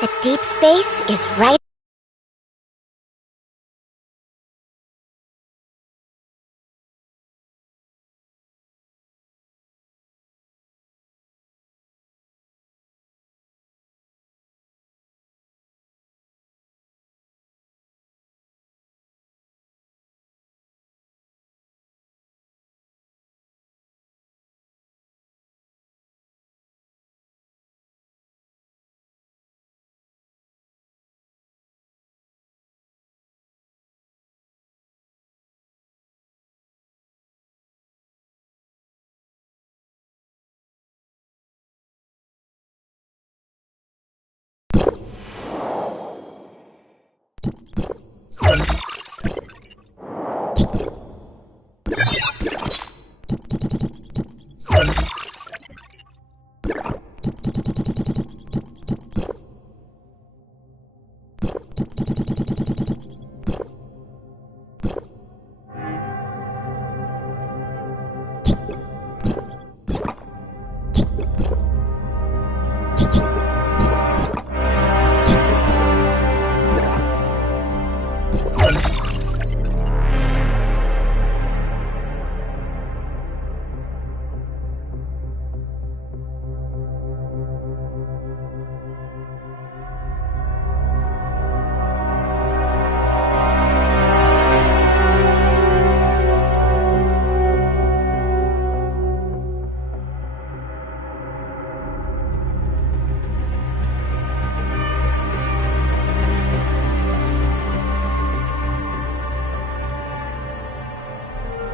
The deep space is right.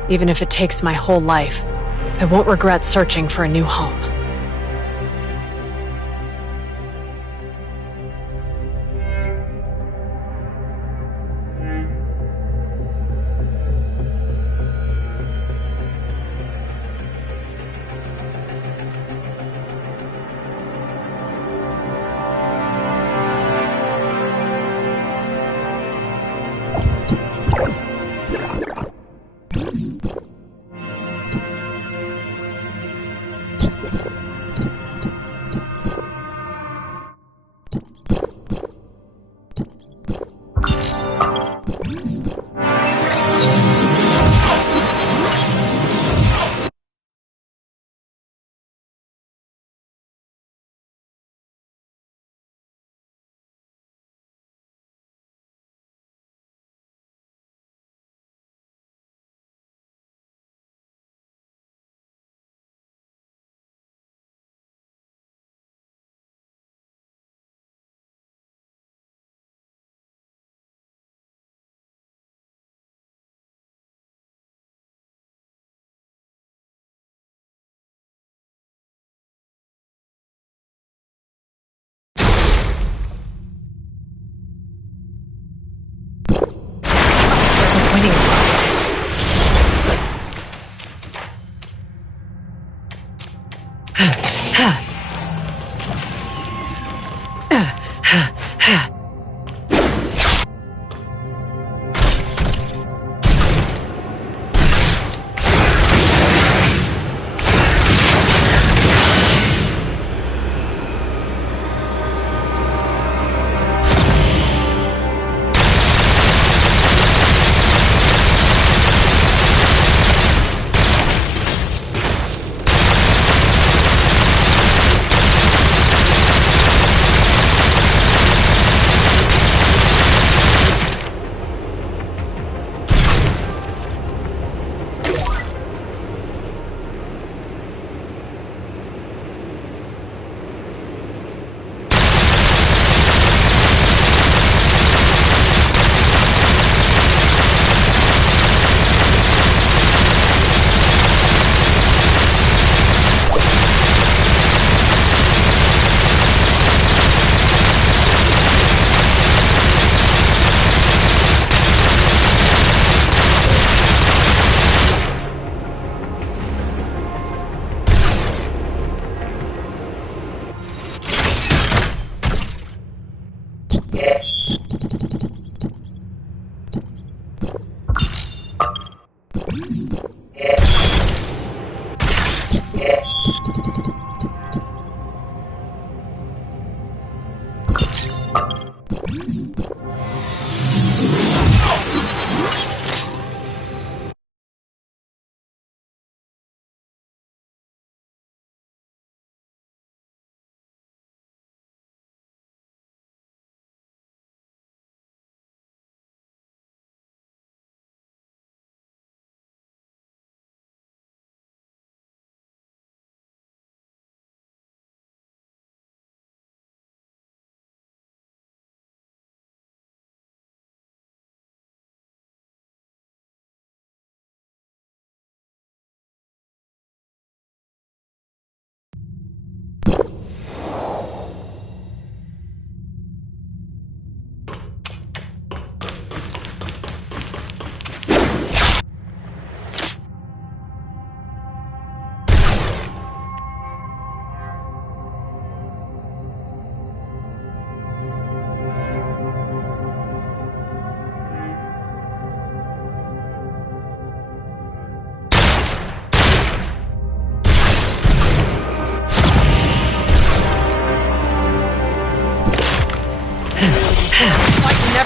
Even if it takes my whole life, I won't regret searching for a new home.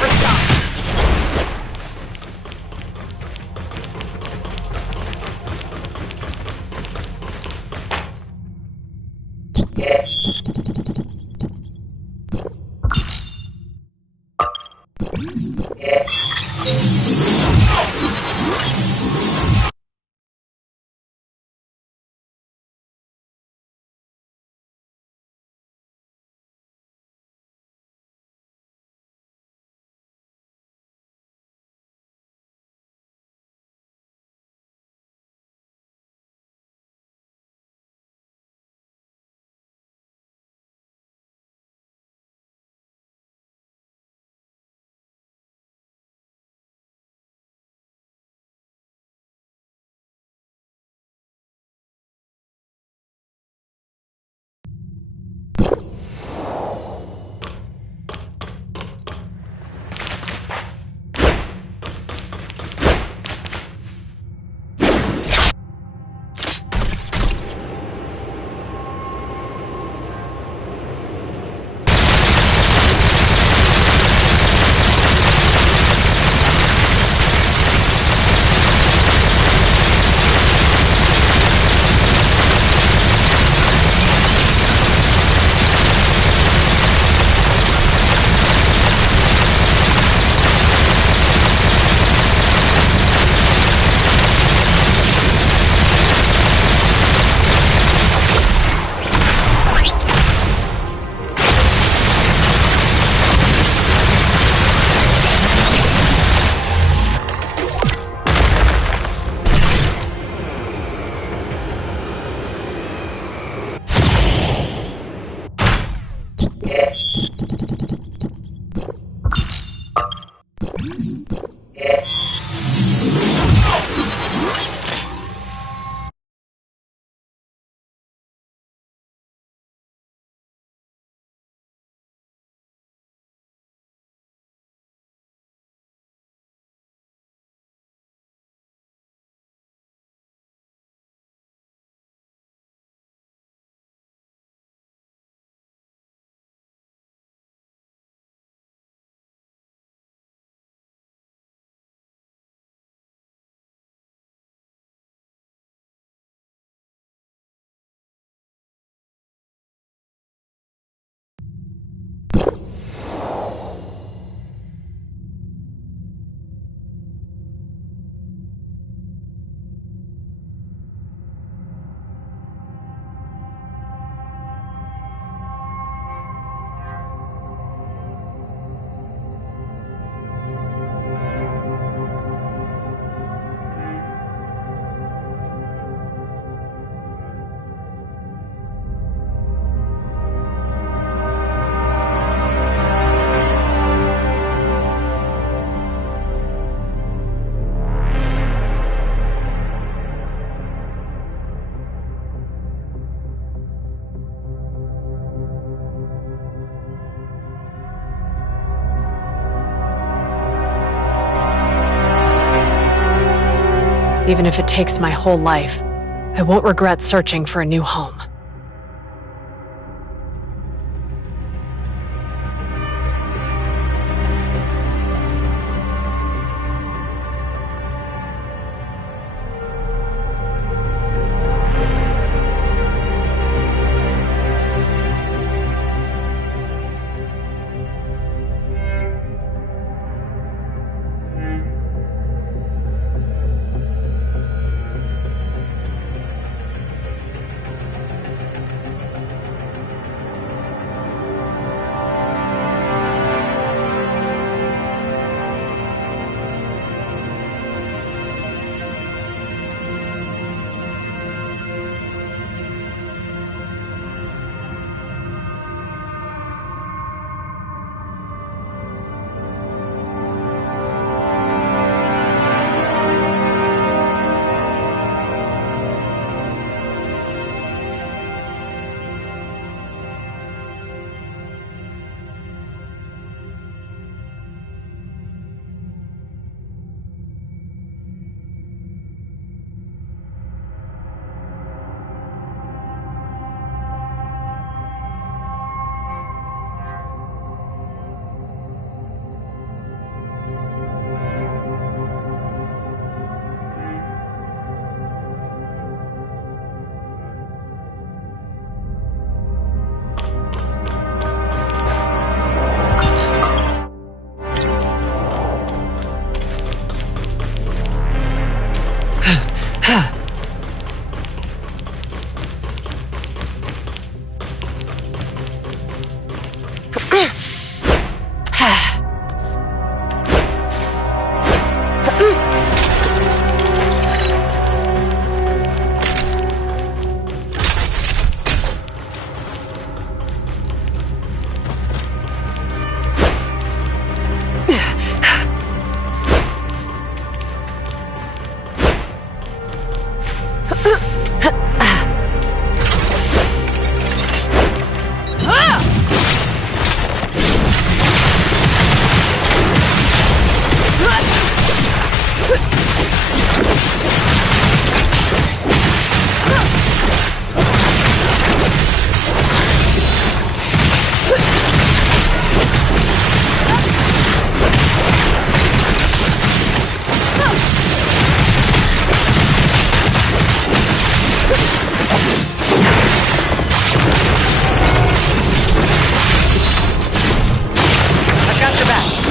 never stops. Even if it takes my whole life, I won't regret searching for a new home.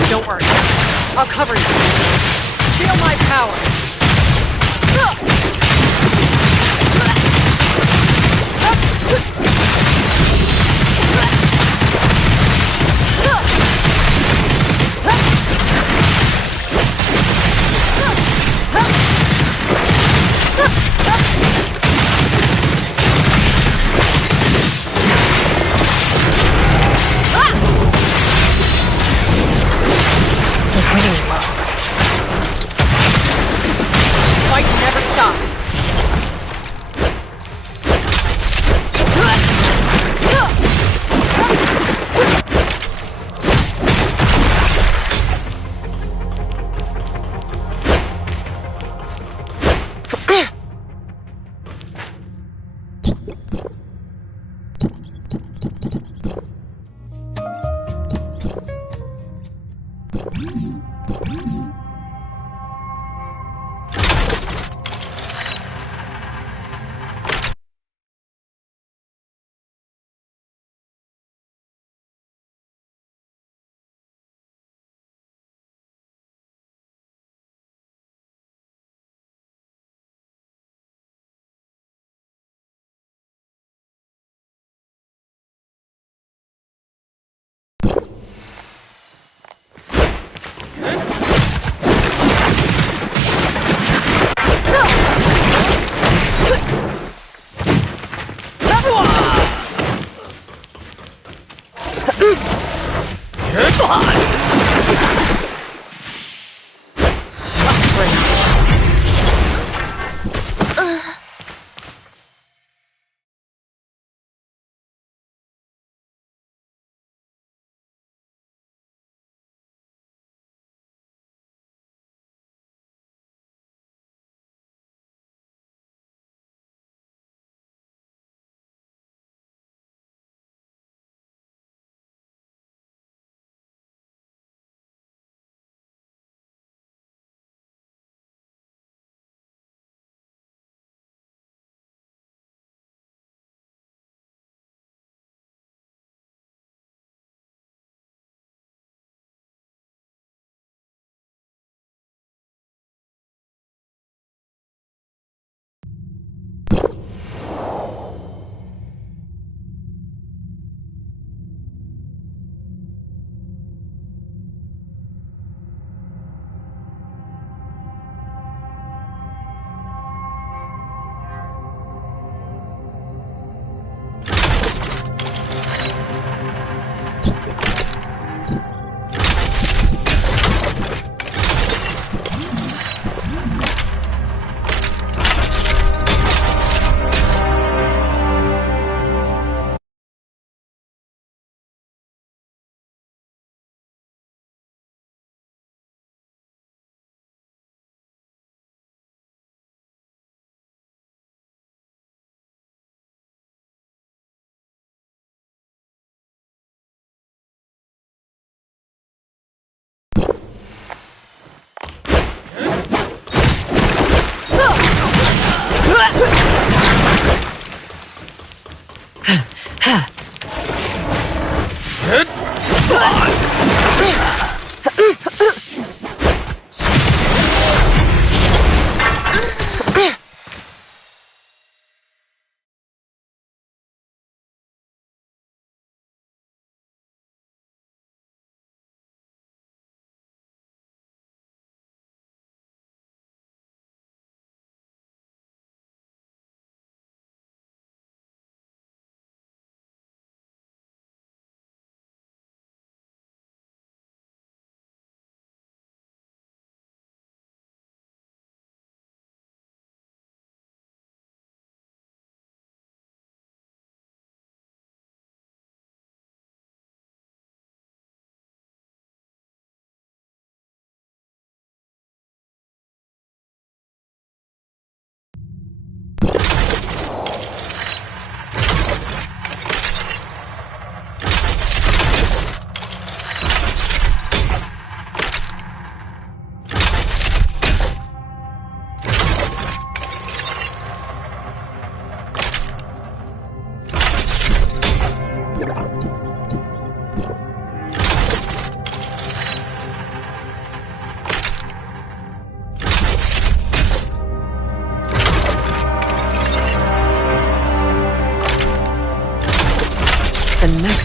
Don't worry. I'll cover you. Feel my power. Winning well.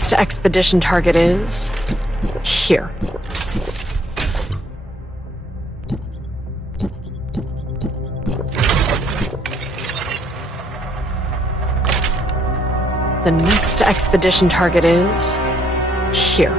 next expedition target is here. The next expedition target is here.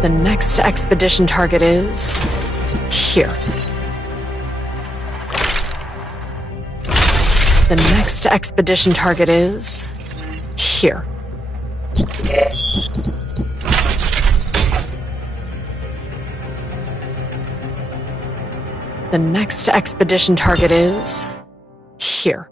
The next expedition target is here. The next expedition target is here. The next expedition target is here.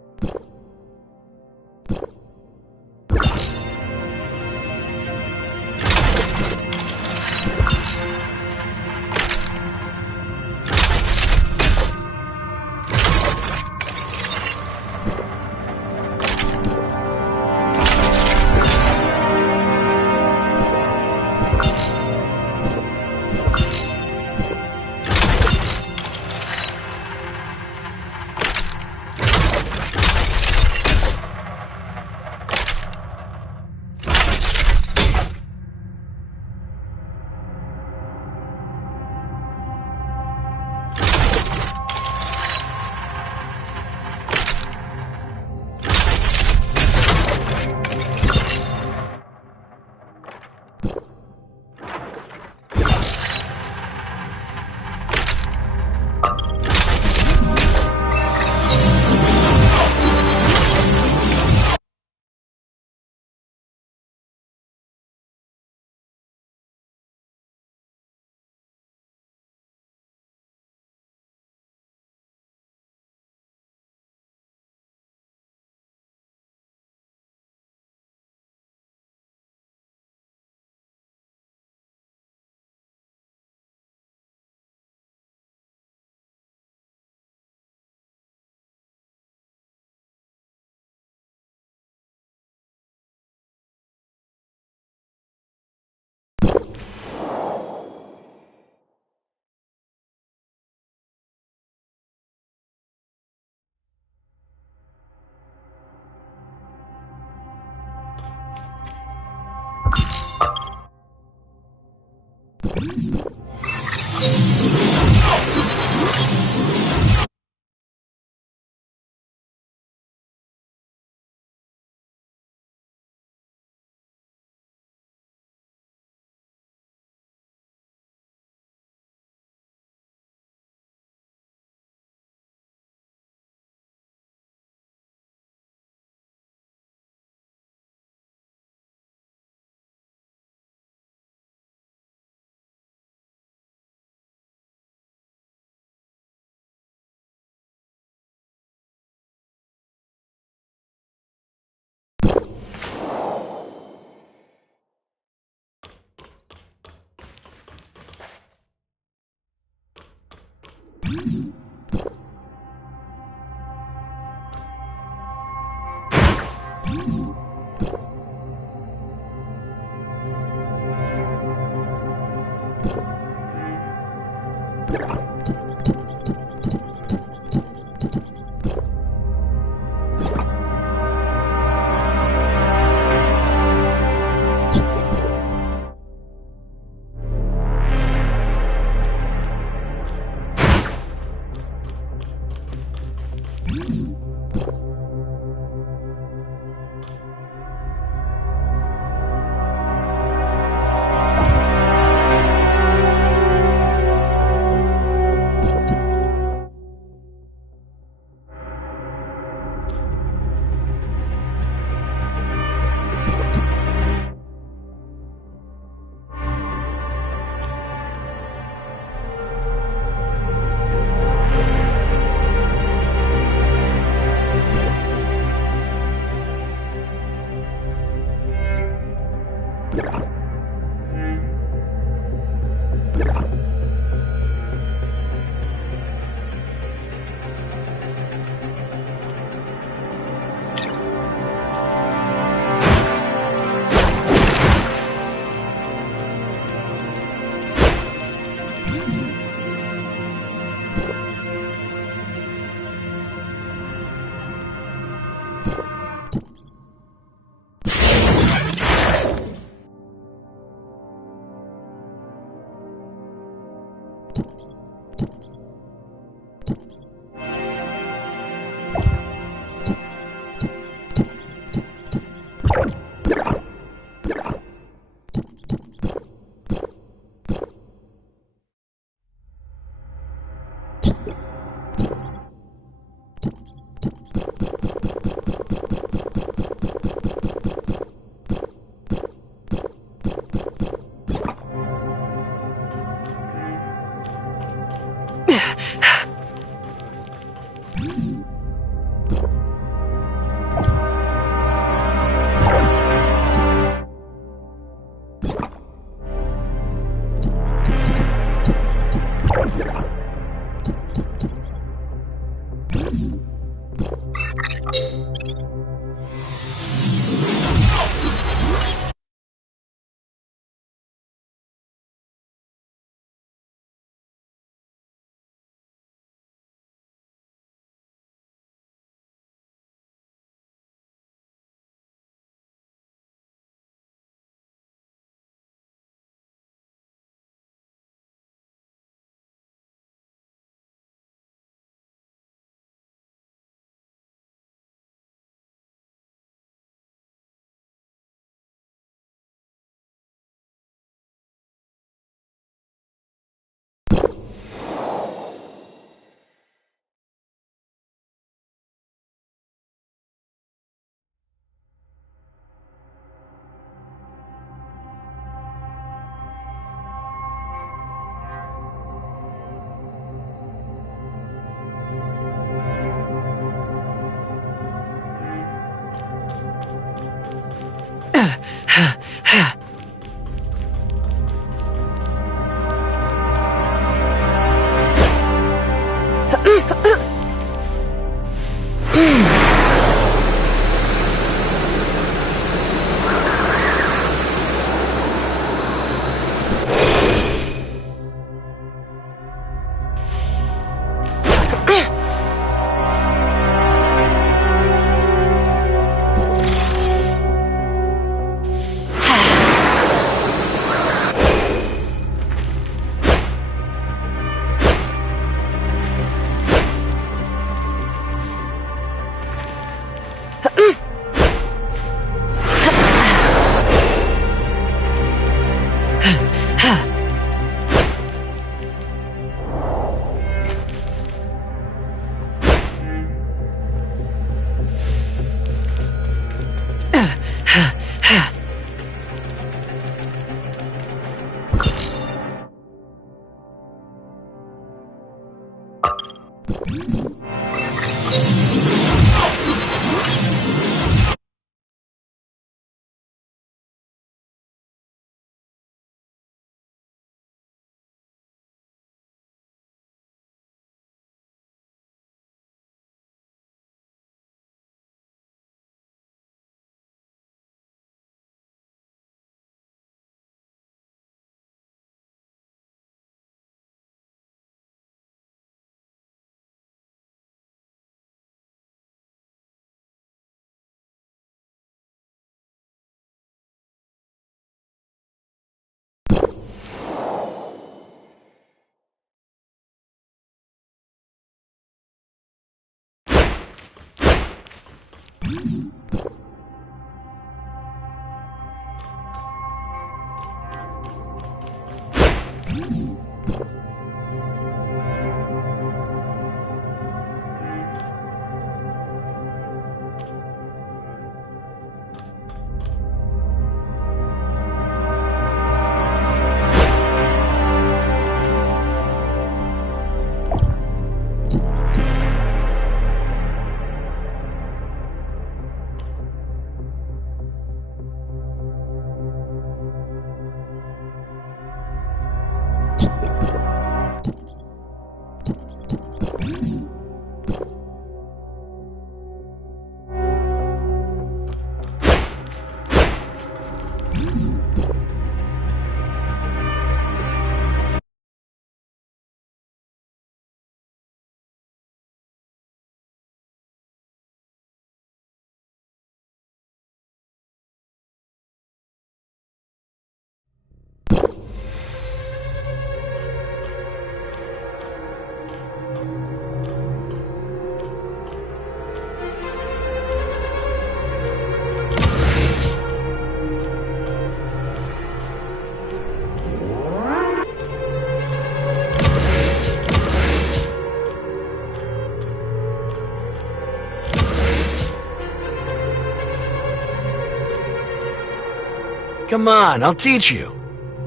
Come on, I'll teach you.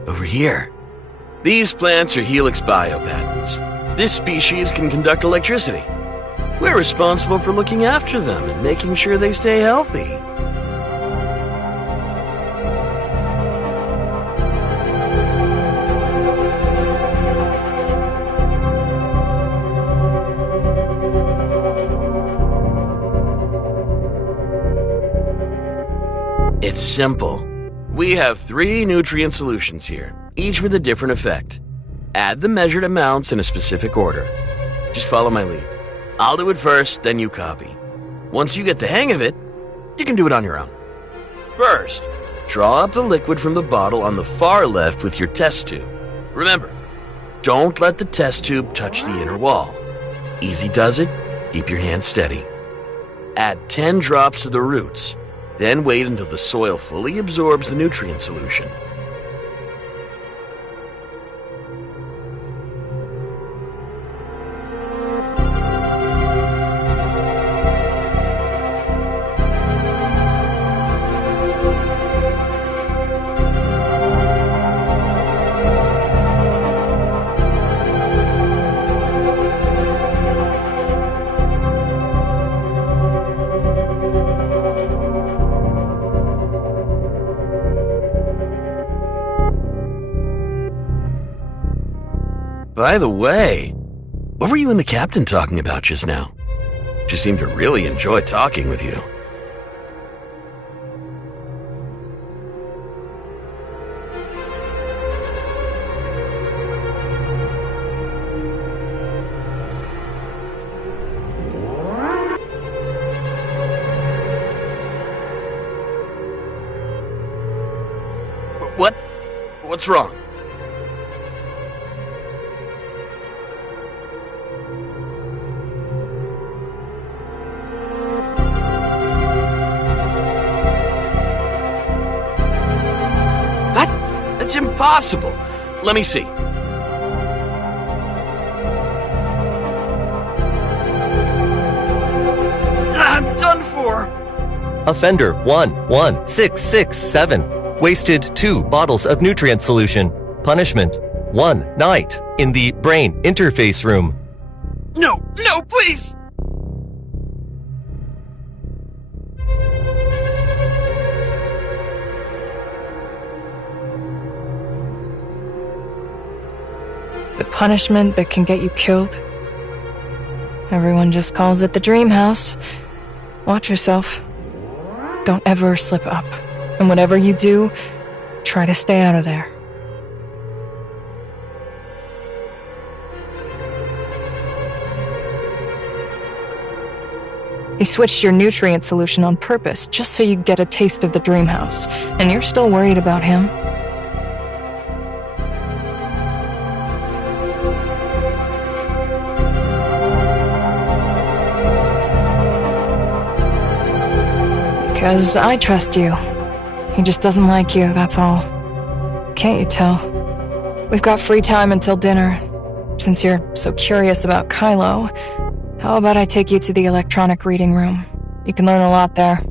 Over here. These plants are helix biopatents. This species can conduct electricity. We're responsible for looking after them and making sure they stay healthy. It's simple. We have 3 nutrient solutions here, each with a different effect. Add the measured amounts in a specific order. Just follow my lead. I'll do it first, then you copy. Once you get the hang of it, you can do it on your own. First, draw up the liquid from the bottle on the far left with your test tube. Remember, don't let the test tube touch the inner wall. Easy does it, keep your hand steady. Add 10 drops to the roots. Then wait until the soil fully absorbs the nutrient solution. By the way, what were you and the captain talking about just now? She seemed to really enjoy talking with you. What? What's wrong? It's impossible. Let me see. I'm done for. Offender 11667 wasted 2 bottles of nutrient solution. Punishment 1 night in the brain interface room. No, please. The punishment that can get you killed. Everyone just calls it the dream house. Watch yourself. Don't ever slip up. And whatever you do, try to stay out of there. He switched your nutrient solution on purpose just so you get a taste of the dream house. And you're still worried about him? Because I trust you. He just doesn't like you, that's all. Can't you tell? We've got free time until dinner. Since you're so curious about Kylo, how about I take you to the electronic reading room? You can learn a lot there.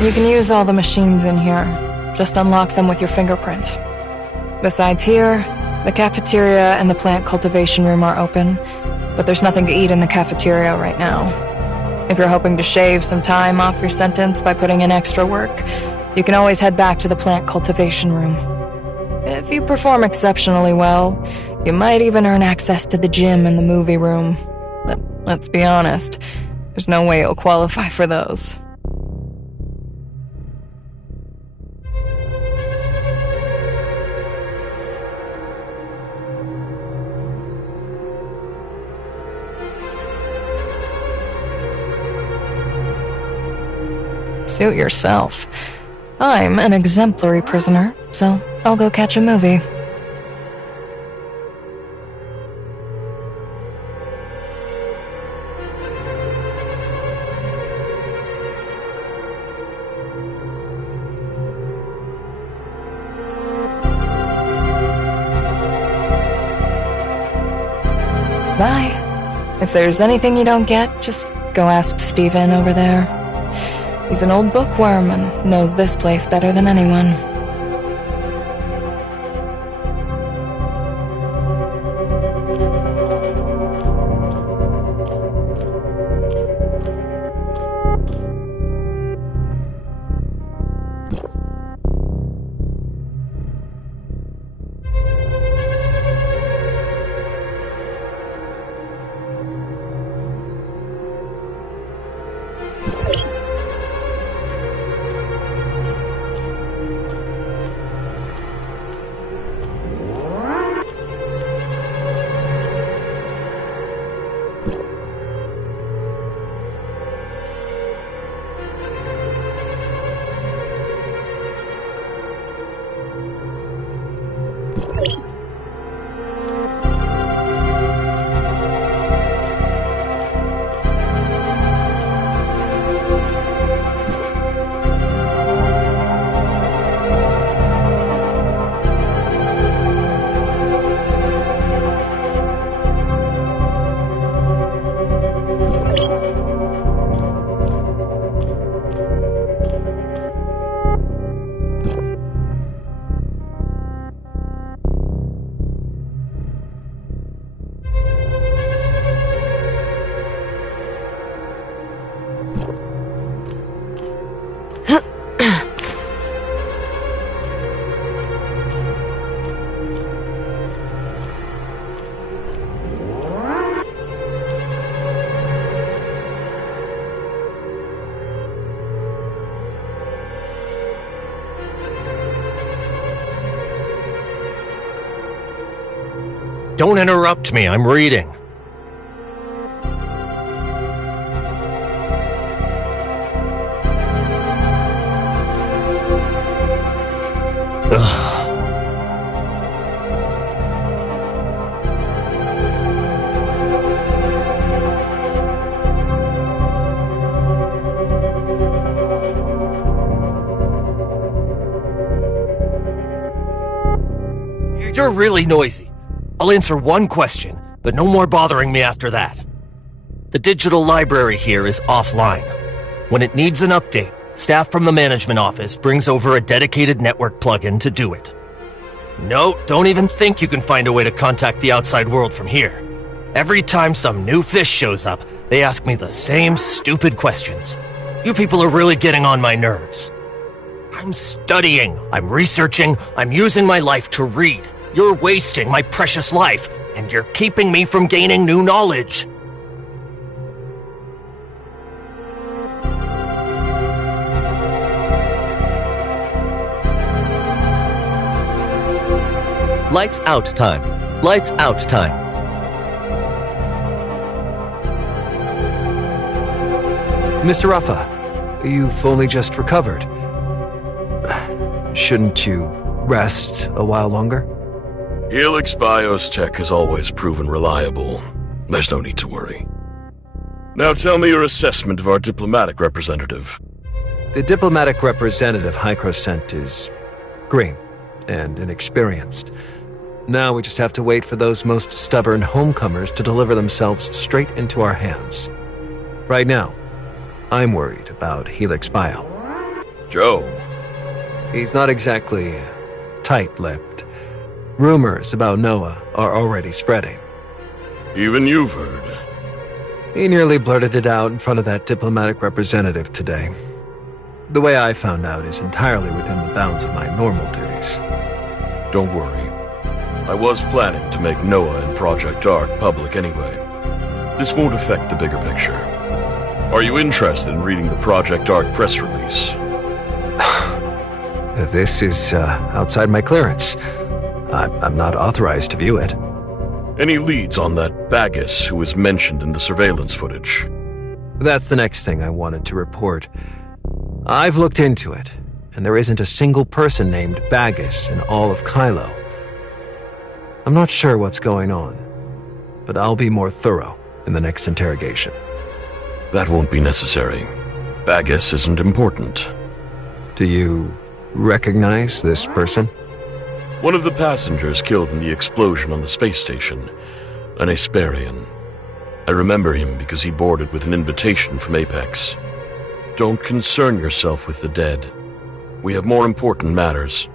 You can use all the machines in here. Just unlock them with your fingerprint. Besides here, the cafeteria and the plant cultivation room are open, but there's nothing to eat in the cafeteria right now. If you're hoping to shave some time off your sentence by putting in extra work, you can always head back to the plant cultivation room. If you perform exceptionally well, you might even earn access to the gym and the movie room. But let's be honest, there's no way you'll qualify for those. Suit yourself. I'm an exemplary prisoner, so I'll go catch a movie. Bye. If there's anything you don't get, just go ask Steven over there. He's an old bookworm and knows this place better than anyone. Don't interrupt me, I'm reading. You're really noisy. I'll answer one question, but no more bothering me after that. The digital library here is offline. When it needs an update, staff from the management office brings over a dedicated network plugin to do it. No, don't even think you can find a way to contact the outside world from here. Every time some new fish shows up, they ask me the same stupid questions. You people are really getting on my nerves. I'm studying, I'm researching, I'm using my life to read. You're wasting my precious life, and you're keeping me from gaining new knowledge. Lights out time. Lights out time. Mr. Rafa, you've only just recovered. Shouldn't you rest a while longer? Helix Bio's tech has always proven reliable. There's no need to worry. Now tell me your assessment of our diplomatic representative. The diplomatic representative Hykros sent is green and inexperienced. Now we just have to wait for those most stubborn homecomers to deliver themselves straight into our hands. Right now, I'm worried about Helix Bio. Joe. He's not exactly tight-lipped. Rumors about Noah are already spreading. Even you've heard. He nearly blurted it out in front of that diplomatic representative today. The way I found out is entirely within the bounds of my normal duties. Don't worry. I was planning to make Noah and Project Ark public anyway. This won't affect the bigger picture. Are you interested in reading the Project Ark press release? This is outside my clearance. I'm not authorized to view it. Any leads on that Bagus who was mentioned in the surveillance footage? That's the next thing I wanted to report. I've looked into it, and there isn't a single person named Bagus in all of Kylo. I'm not sure what's going on, but I'll be more thorough in the next interrogation. That won't be necessary. Bagus isn't important. Do you recognize this person? One of the passengers killed in the explosion on the space station, an Asperian. I remember him because he boarded with an invitation from Apex. Don't concern yourself with the dead. We have more important matters.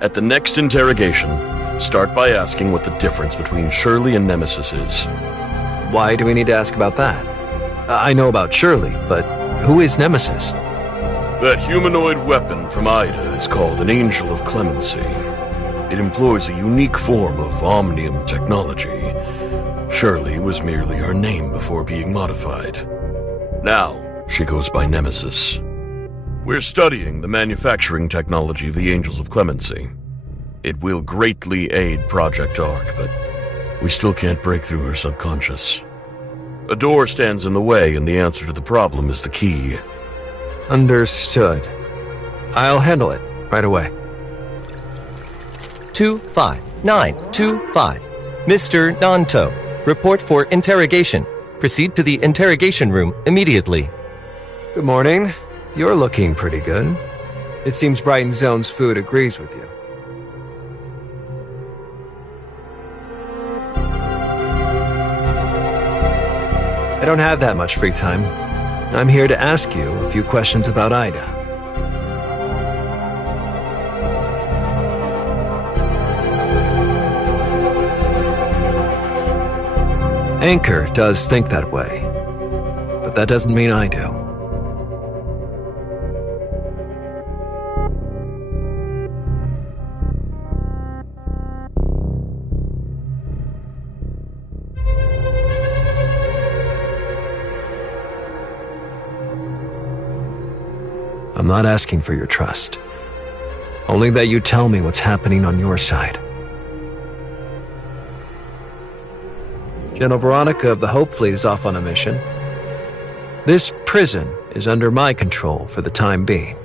At the next interrogation, start by asking what the difference between Shirley and Nemesis is. Why do we need to ask about that? I know about Shirley, but who is Nemesis? That humanoid weapon from Ida is called an Angel of Clemency. It employs a unique form of omnium technology. Shirley was merely her name before being modified. Now, she goes by Nemesis. We're studying the manufacturing technology of the Angels of Clemency. It will greatly aid Project Ark, but we still can't break through her subconscious. A door stands in the way, and the answer to the problem is the key. Understood. I'll handle it right away. 25925. Mr. Nanto, report for interrogation. Proceed to the interrogation room immediately. Good morning. You're looking pretty good. It seems Brighton Zone's food agrees with you. I don't have that much free time. I'm here to ask you a few questions about Ida. Anchor does think that way, but that doesn't mean I do. I'm not asking for your trust. Only that you tell me what's happening on your side. General Veronica of the Hope Fleet is off on a mission. This prison is under my control for the time being.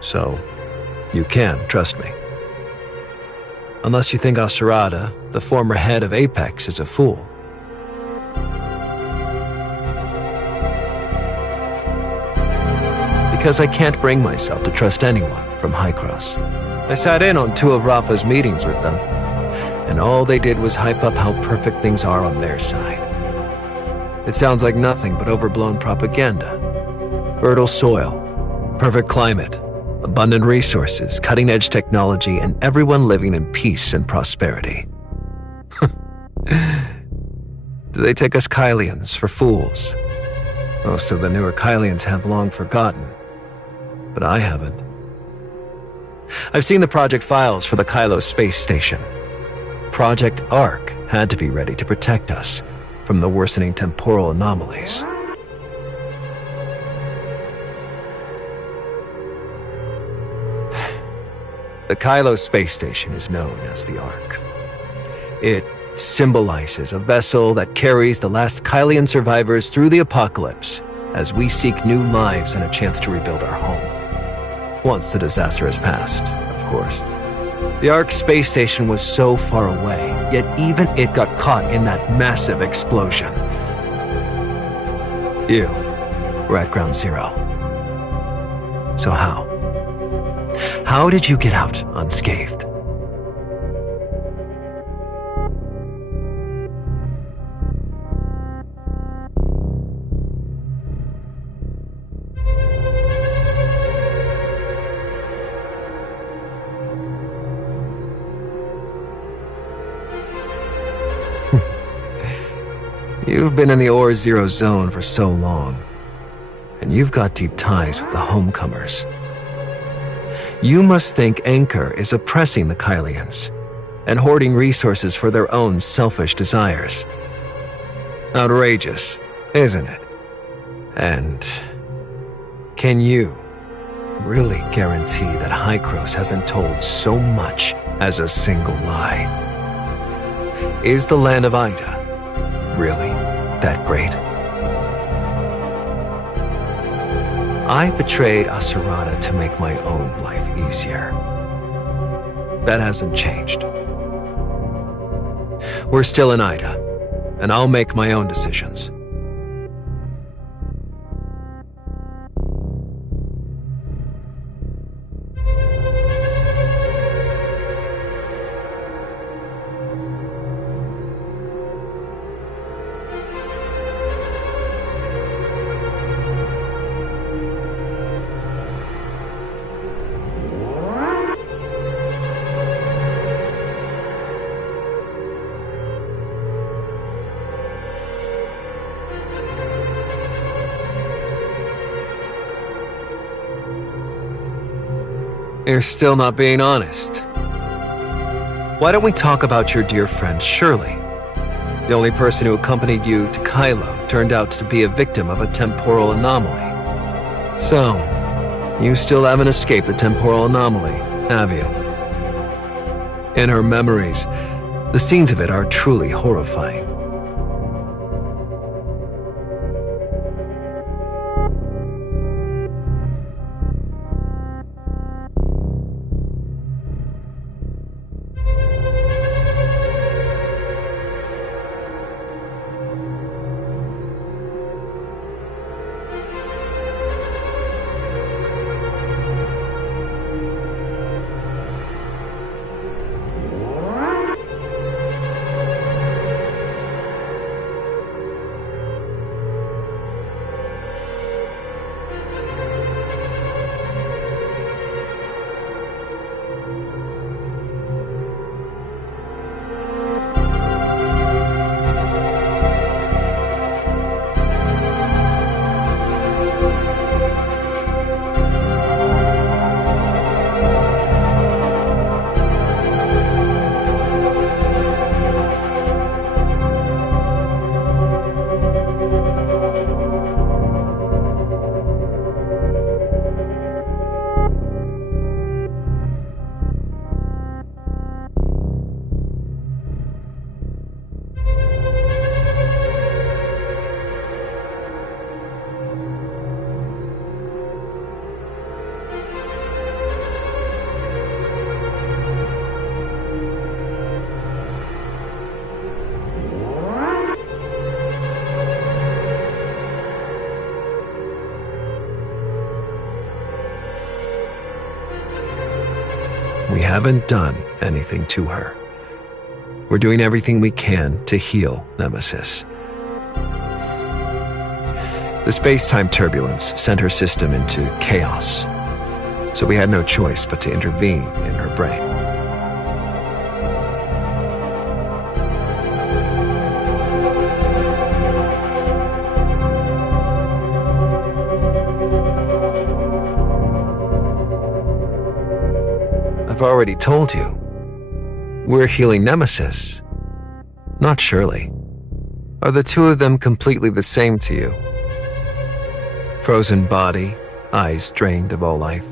So, you can trust me. Unless you think Asarada, the former head of Apex, is a fool. Because I can't bring myself to trust anyone from Hykros. I sat in on 2 of Rafa's meetings with them, and all they did was hype up how perfect things are on their side. It sounds like nothing but overblown propaganda. Fertile soil, perfect climate, abundant resources, cutting-edge technology, and everyone living in peace and prosperity. Do they take us Kylians for fools? Most of the newer Kylians have long forgotten. But I haven't. I've seen the project files for the Kylo space station. Project Ark had to be ready to protect us from the worsening temporal anomalies. The Kylo space station is known as the Ark. It symbolizes a vessel that carries the last Kylian survivors through the apocalypse as we seek new lives and a chance to rebuild our home. Once the disaster has passed, of course. The Ark space station was so far away, yet even it got caught in that massive explosion. You were at Ground Zero. So how? How did you get out unscathed? You've been in the Ore Zero zone for so long, and you've got deep ties with the homecomers. You must think Anchor is oppressing the Kylians and hoarding resources for their own selfish desires. Outrageous, isn't it? And can you really guarantee that Hykros hasn't told so much as a single lie? Is the land of Ida really that great? I betrayed Asurada to make my own life easier. That hasn't changed. We're still in Ida, and I'll make my own decisions. You're still not being honest. Why don't we talk about your dear friend Shirley? The only person who accompanied you to Kylo turned out to be a victim of a temporal anomaly. So, you still haven't escaped the temporal anomaly, have you? In her memories, the scenes of it are truly horrifying. We haven't done anything to her. We're doing everything we can to heal Nemesis. The space-time turbulence sent her system into chaos, so we had no choice but to intervene in her brain. I've already told you. We're healing Nemesis, not Shirley. Are the two of them completely the same to you? Frozen body, eyes drained of all life.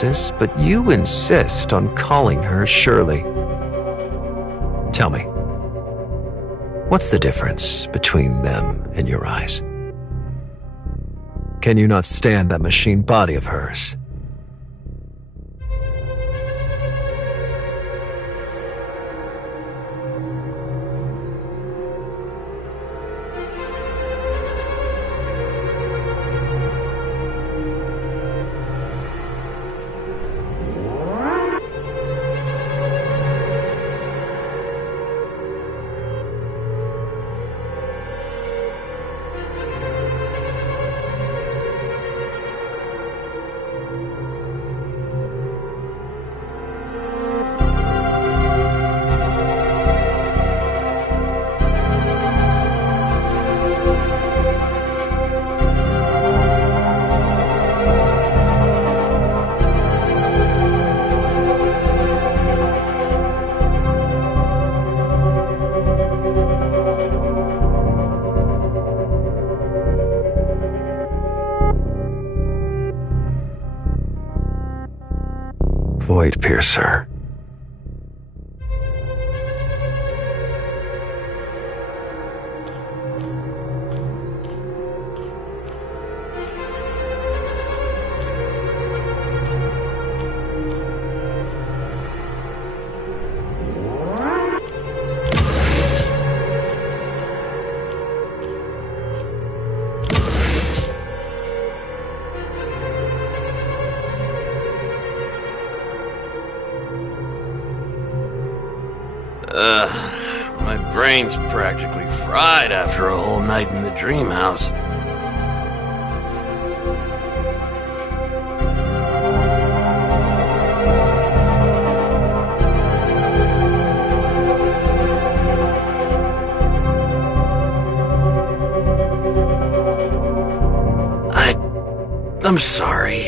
diagnosis, but you insist on calling her Shirley. Tell me, what's the difference between them and your eyes? Can you not stand that machine body of hers? Void Piercer. My brain's practically fried after a whole night in the dream house. I'm sorry.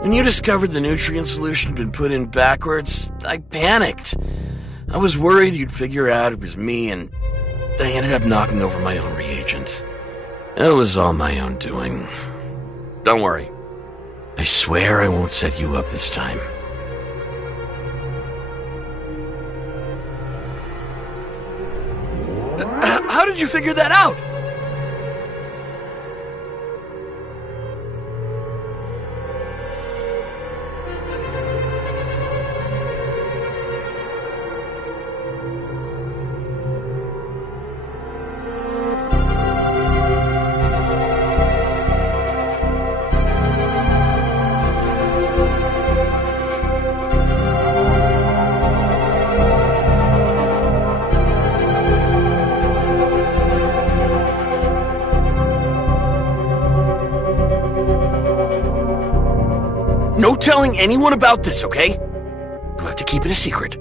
When you discovered the nutrient solution had been put in backwards, I panicked. I was worried you'd figure out it was me, and I ended up knocking over my own reagent. It was all my own doing. Don't worry. I swear I won't set you up this time. How did you figure that out? No telling anyone about this, okay? You have to keep it a secret.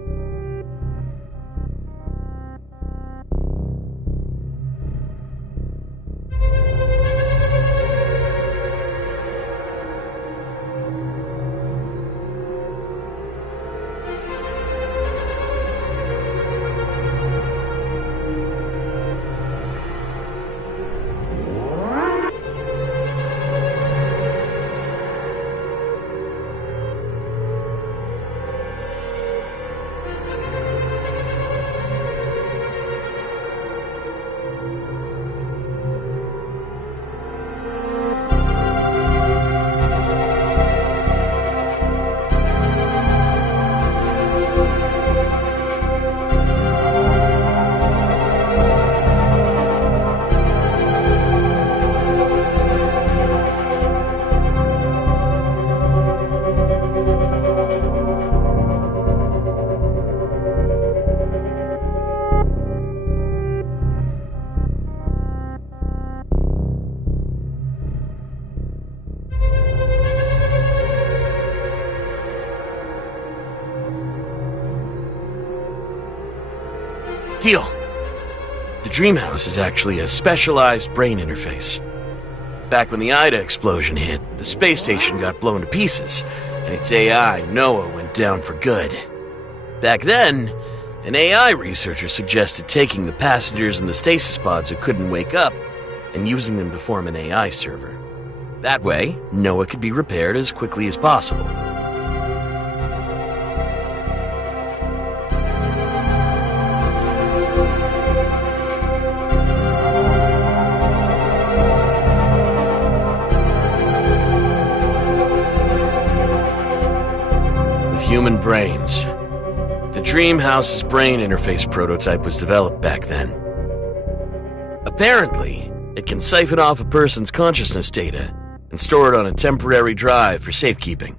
Deal. The Dream House is actually a specialized brain interface. Back when the Ida explosion hit, the space station got blown to pieces, and its AI, Noah, went down for good. Back then, an AI researcher suggested taking the passengers in the stasis pods who couldn't wake up and using them to form an AI server. That way, Noah could be repaired as quickly as possible. With human brains, the Dream House's brain interface prototype was developed back then. Apparently, it can siphon off a person's consciousness data and store it on a temporary drive for safekeeping.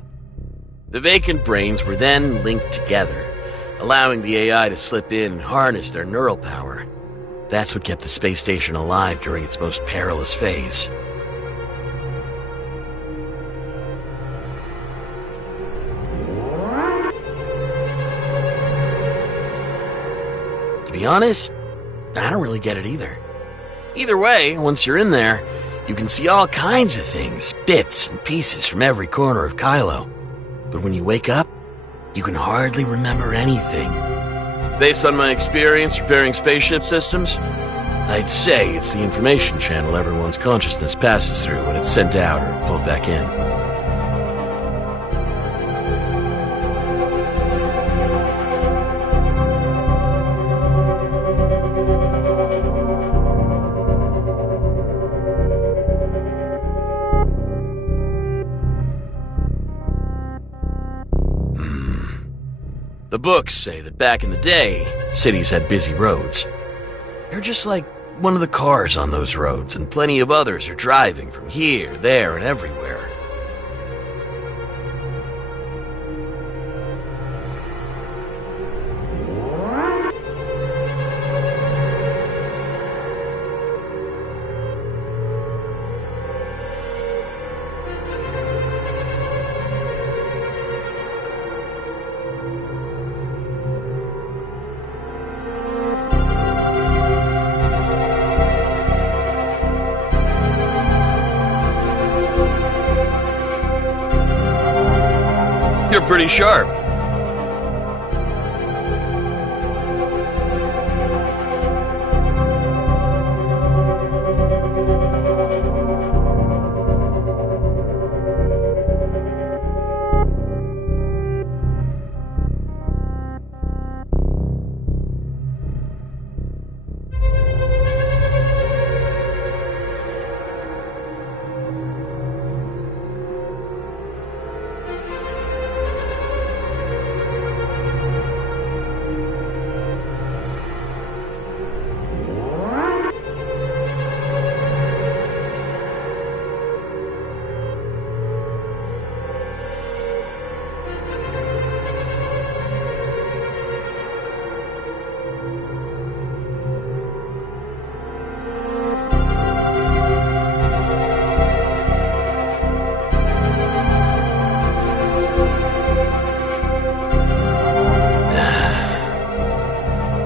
The vacant brains were then linked together, allowing the AI to slip in and harness their neural power. That's what kept the space station alive during its most perilous phase. To be honest, I don't really get it either. Either way, once you're in there, you can see all kinds of things, bits and pieces from every corner of Kylo. But when you wake up, you can hardly remember anything. Based on my experience repairing spaceship systems, I'd say it's the information channel everyone's consciousness passes through when it's sent out or pulled back in. The books say that back in the day, cities had busy roads. You're just like one of the cars on those roads, and plenty of others are driving from here, there, and everywhere. You're pretty sharp.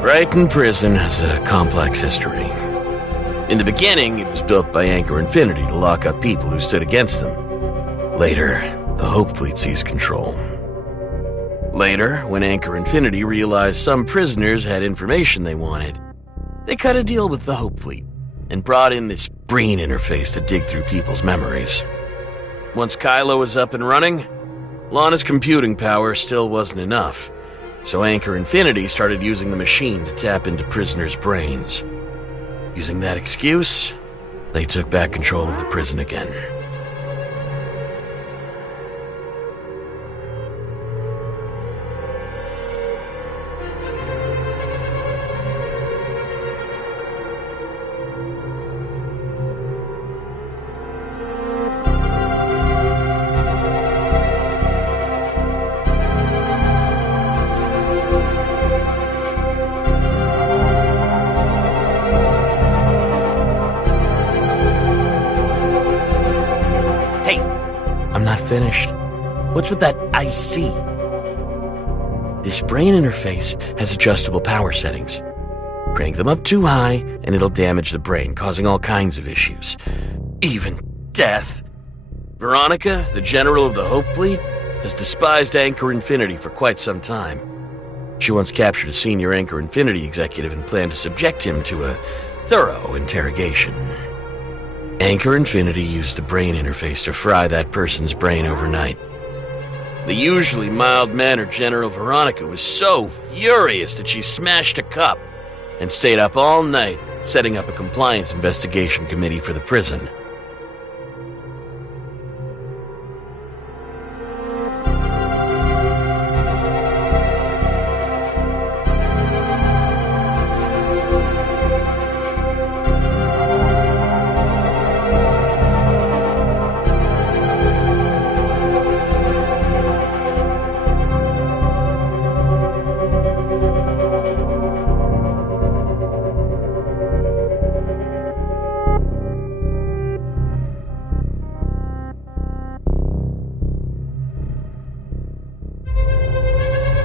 Brighton Prison has a complex history. In the beginning, it was built by Anchor Infinity to lock up people who stood against them. Later, the Hope Fleet seized control. Later, when Anchor Infinity realized some prisoners had information they wanted, they cut a deal with the Hope Fleet and brought in this brain interface to dig through people's memories. Once Kylo was up and running, Lana's computing power still wasn't enough, so Anchor Infinity started using the machine to tap into prisoners' brains. Using that excuse, they took back control of the prison again. Finished. What's with that I see? This brain interface has adjustable power settings. Crank them up too high and it'll damage the brain, causing all kinds of issues. Even death. Veronica, the general of the Hope Fleet, has despised Anchor Infinity for quite some time. She once captured a senior Anchor Infinity executive and planned to subject him to a thorough interrogation. Anchor Infinity used the brain interface to fry that person's brain overnight. The usually mild-mannered General Veronica was so furious that she smashed a cup and stayed up all night setting up a compliance investigation committee for the prison.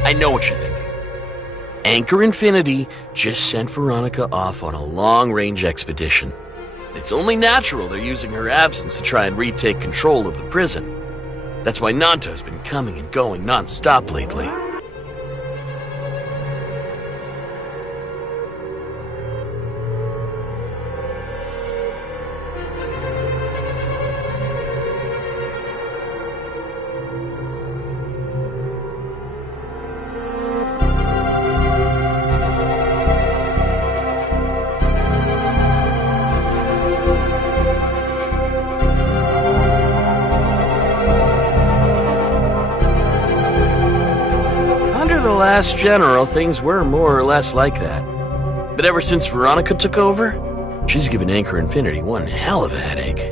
I know what you're thinking. Anchor Infinity just sent Veronica off on a long-range expedition. It's only natural they're using her absence to try and retake control of the prison. That's why Nanto's been coming and going non-stop lately. Last general, things were more or less like that. But ever since Veronica took over, she's given Anchor Infinity one hell of a headache.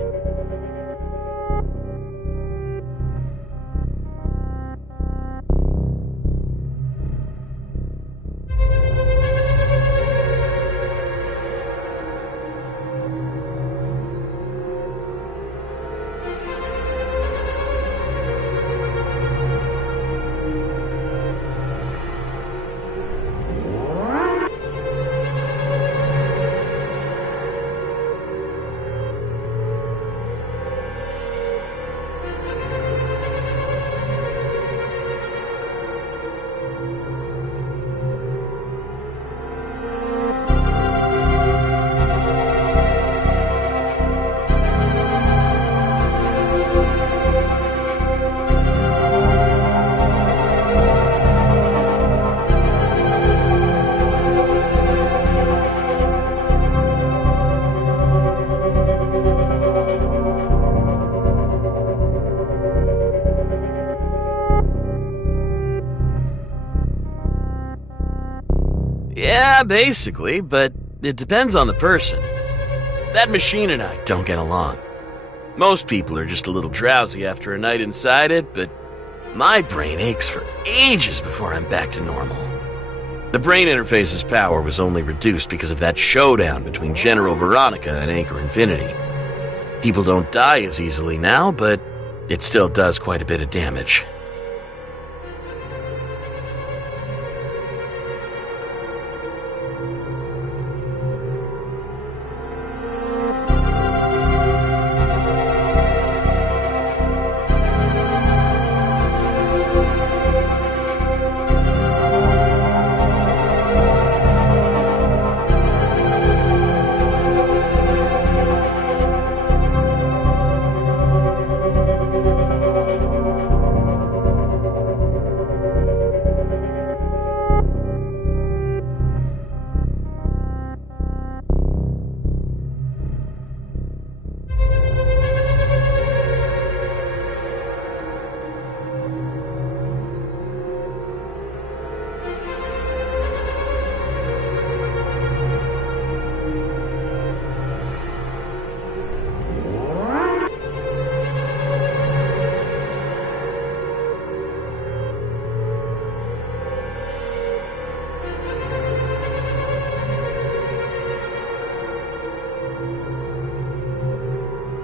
Yeah, basically, but it depends on the person. That machine and I don't get along. Most people are just a little drowsy after a night inside it, but my brain aches for ages before I'm back to normal. The brain interface's power was only reduced because of that showdown between General Veronica and Anchor Infinity. People don't die as easily now, but it still does quite a bit of damage.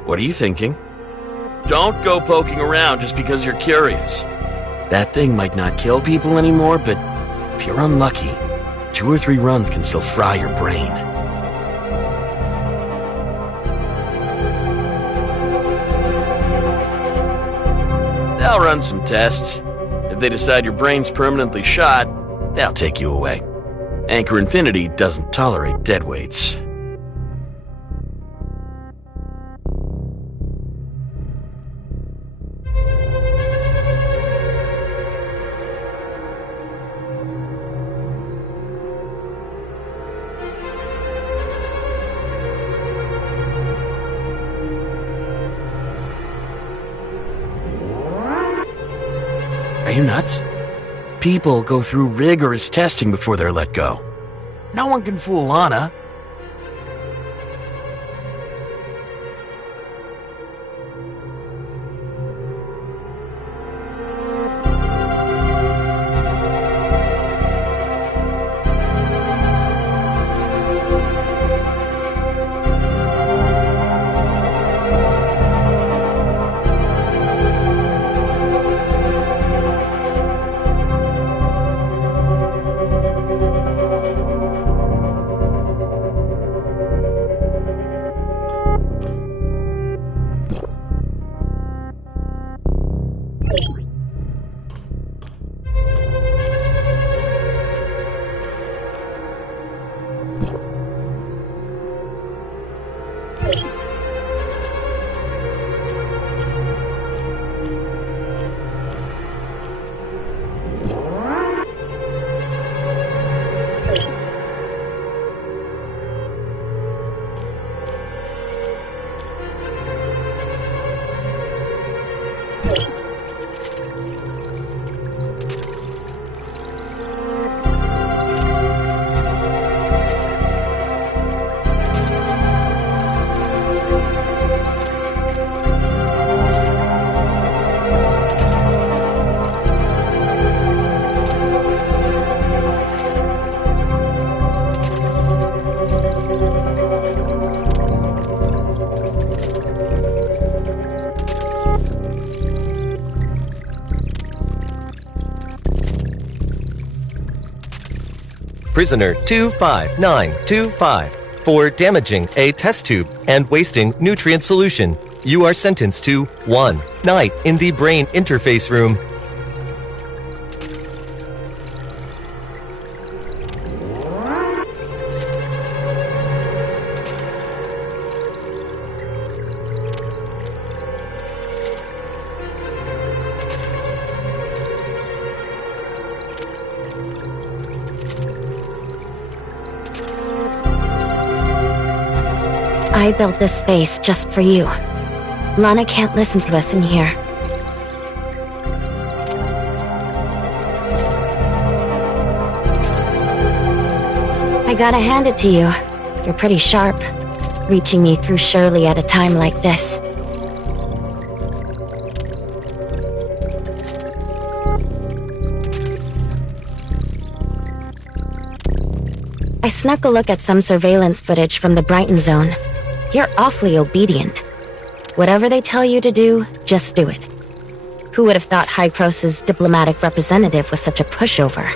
What are you thinking? Don't go poking around just because you're curious. That thing might not kill people anymore, but if you're unlucky, 2 or 3 runs can still fry your brain. They'll run some tests. If they decide your brain's permanently shot, they'll take you away. Anchor Infinity doesn't tolerate dead weights. Are you nuts? People go through rigorous testing before they're let go. No one can fool Lana. Prisoner 25925 for damaging a test tube and wasting nutrient solution. You are sentenced to 1 night in the brain interface room. I built this space just for you. Lana can't listen to us in here. I gotta hand it to you. You're pretty sharp, reaching me through Shirley at a time like this. I snuck a look at some surveillance footage from the Brighton zone. You're awfully obedient. Whatever they tell you to do, just do it. Who would have thought Hycrose's diplomatic representative was such a pushover?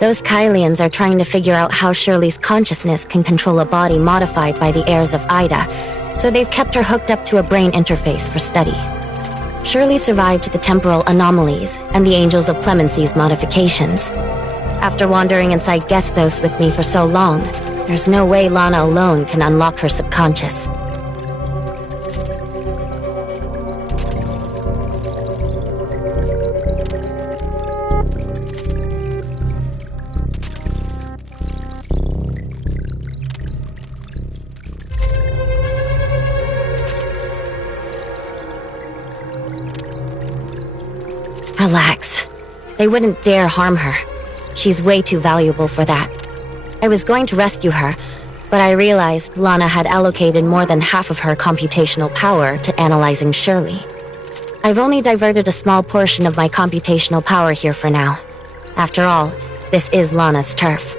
Those Kylians are trying to figure out how Shirley's consciousness can control a body modified by the heirs of Ida, so they've kept her hooked up to a brain interface for study. Shirley survived the temporal anomalies and the Angels of Clemency's modifications. After wandering inside Gesthos with me for so long, there's no way Lana alone can unlock her subconscious. Relax. They wouldn't dare harm her. She's way too valuable for that. I was going to rescue her, but I realized Lana had allocated more than half of her computational power to analyzing Shirley. I've only diverted a small portion of my computational power here for now. After all, this is Lana's turf.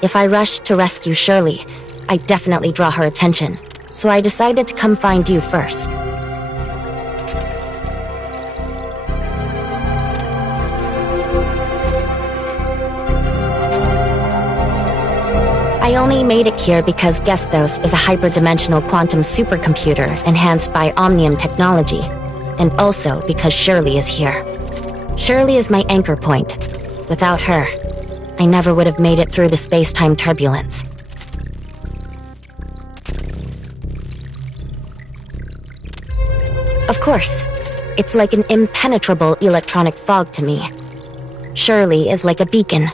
If I rushed to rescue Shirley, I'd definitely draw her attention, so I decided to come find you first. I only made it here because Gesthos is a hyperdimensional quantum supercomputer enhanced by Omnium technology, and also because Shirley is here. Shirley is my anchor point. Without her, I never would have made it through the space-time turbulence. Of course, It's like an impenetrable electronic fog to me. Shirley is like a beacon,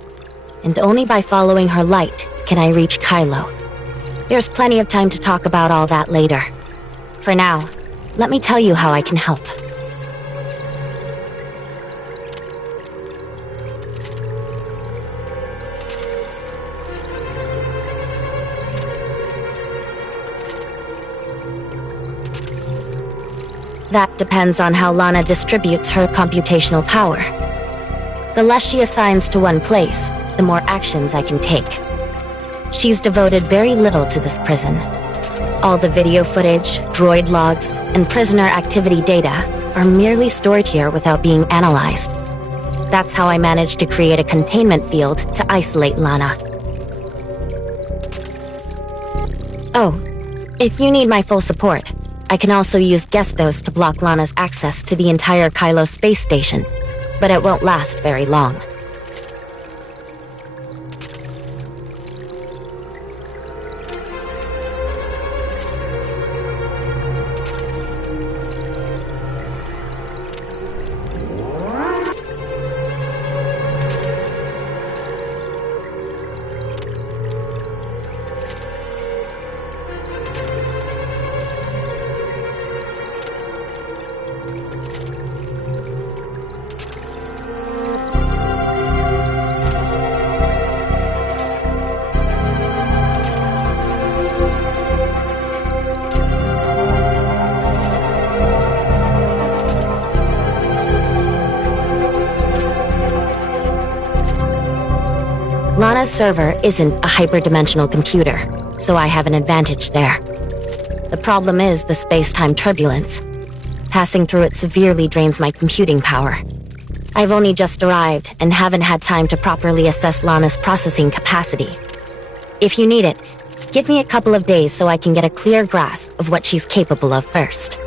and only by following her light can I reach Kylo. There's plenty of time to talk about all that later. For now, let me tell you how I can help. That depends on how Lana distributes her computational power. The less she assigns to one place, the more actions I can take. She's devoted very little to this prison. All the video footage, droid logs, and prisoner activity data are merely stored here without being analyzed. That's how I managed to create a containment field to isolate Lana. Oh, if you need my full support, I can also use Gestos to block Lana's access to the entire Kylo space station, but it won't last very long. Lana's server isn't a hyperdimensional computer, so I have an advantage there. The problem is the space-time turbulence. Passing through it severely drains my computing power. I've only just arrived and haven't had time to properly assess Lana's processing capacity. If you need it, give me a couple of days so I can get a clear grasp of what she's capable of first.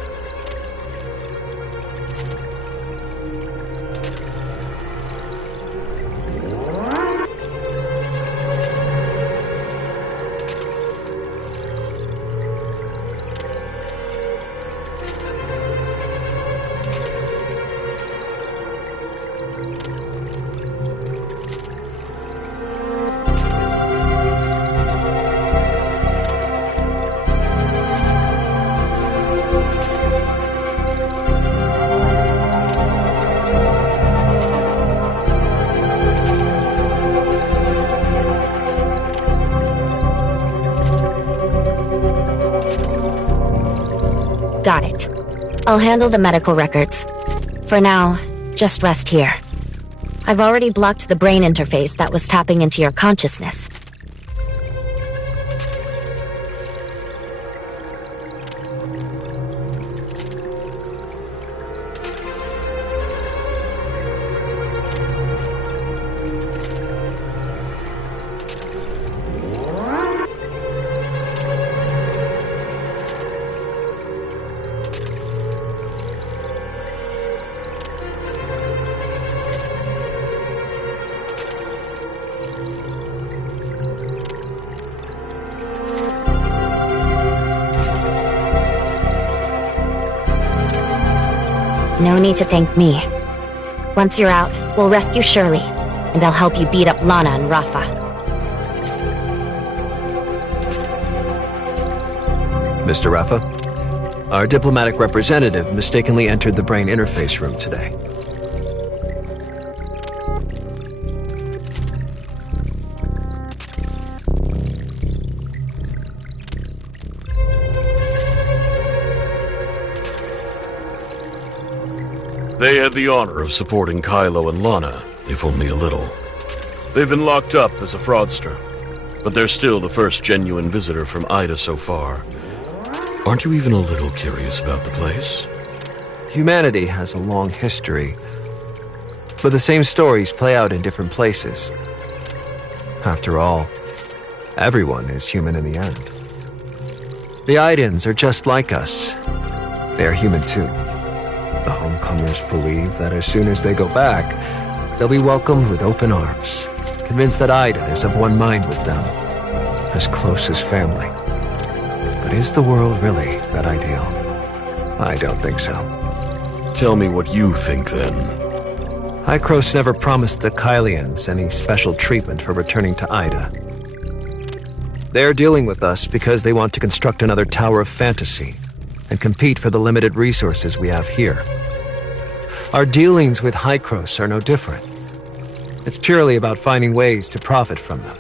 Got it. I'll handle the medical records. For now, just rest here. I've already blocked the brain interface that was tapping into your consciousness. No need to thank me. Once you're out, we'll rescue Shirley, and I'll help you beat up Lana and Rafa. Mr. Rafa, our diplomatic representative mistakenly entered the brain interface room today. They had the honor of supporting Kylo and Lana, if only a little. They've been locked up as a fraudster, but they're still the first genuine visitor from Ida so far. Aren't you even a little curious about the place? Humanity has a long history, but the same stories play out in different places. After all, everyone is human in the end. The Idans are just like us. They are human too. The homecomers believe that as soon as they go back, they'll be welcomed with open arms, convinced that Ida is of one mind with them, as close as family. But is the world really that ideal? I don't think so. Tell me what you think then. Hykros never promised the Kylians any special treatment for returning to Ida. They're dealing with us because they want to construct another Tower of Fantasy and compete for the limited resources we have here. Our dealings with Hykros are no different. It's purely about finding ways to profit from them.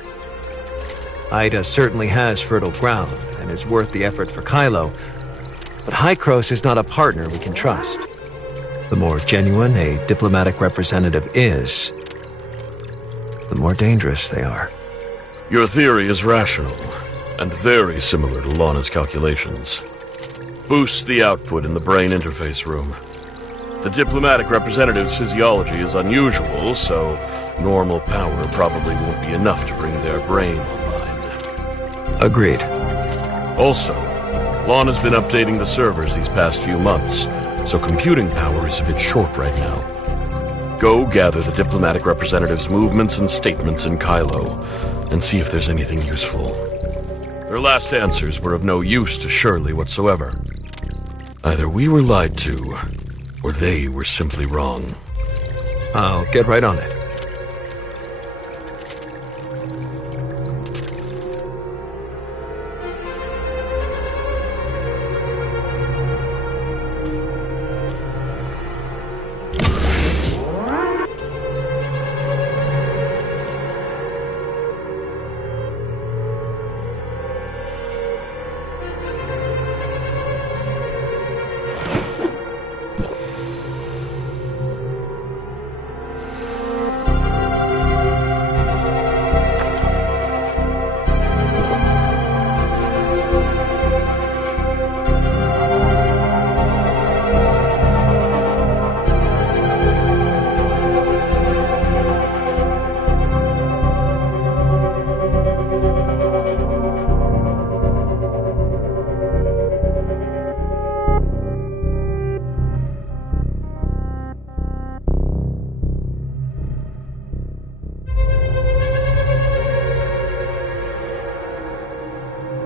Ida certainly has fertile ground and is worth the effort for Kylo, but Hykros is not a partner we can trust. The more genuine a diplomatic representative is, the more dangerous they are. Your theory is rational, and very similar to Lana's calculations. Boost the output in the brain interface room. The diplomatic representative's physiology is unusual, so normal power probably won't be enough to bring their brain online. Agreed. Also, Lana's been updating the servers these past few months, so computing power is a bit short right now. Go gather the diplomatic representative's movements and statements in Kylo, and see if there's anything useful. Their last answers were of no use to Shirley whatsoever. Either we were lied to, or they were simply wrong. I'll get right on it.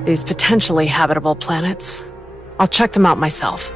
These potentially habitable planets. I'll check them out myself.